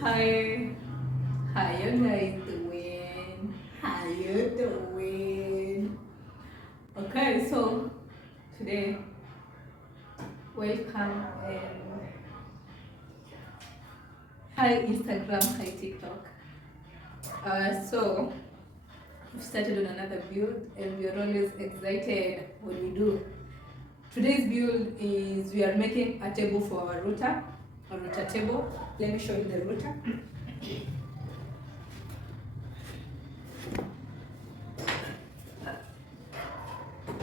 Hi, how you guys doing? How you doing? Okay, so today, welcome and hi Instagram, hi TikTok. So we've started on another build and we are always excited when we do. Today's build is we are making a table for our router, a router table. Let me show you the router.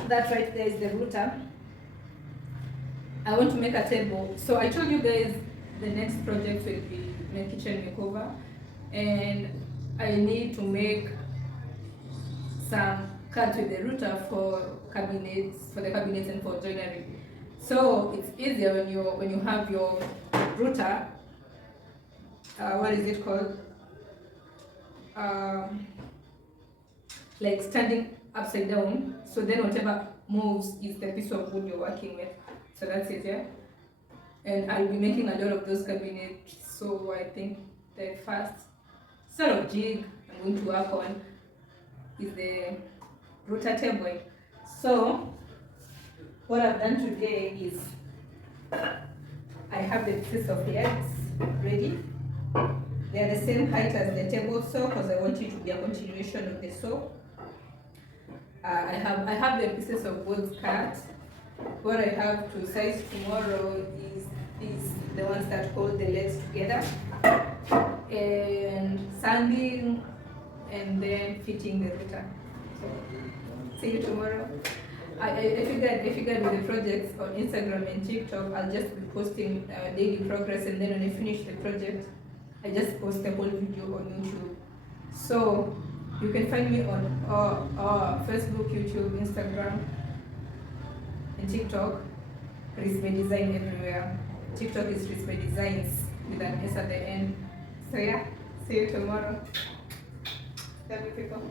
That right there is the router. I want to make a table. So I told you guys the next project will be my kitchen makeover, and I need to make some cuts with the router for cabinets, for the cabinets and for joinery. So it's easier when you have your router. What is it called? Um, like standing upside down. So then whatever moves is the piece of wood you're working with. So that's it, yeah. And I'll be making a lot of those cabinets. So I think the first sort of jig I'm going to work on is the router table. So what I've done today is I have the pieces of legs ready. They are the same height as the table saw because I want it to be a continuation of the saw. I have the pieces of wood cut. What I have to size tomorrow is the ones that hold the legs together, and sanding, and then fitting the router. So see you tomorrow. I figured with the projects on Instagram and TikTok, I'll just be posting daily progress, and then when I finish the project, I just post the whole video on YouTube. So you can find me on Facebook, YouTube, Instagram, and TikTok. Ris By Design everywhere. TikTok is Ris By Designs with an S at the end. So yeah, see you tomorrow. Love you people.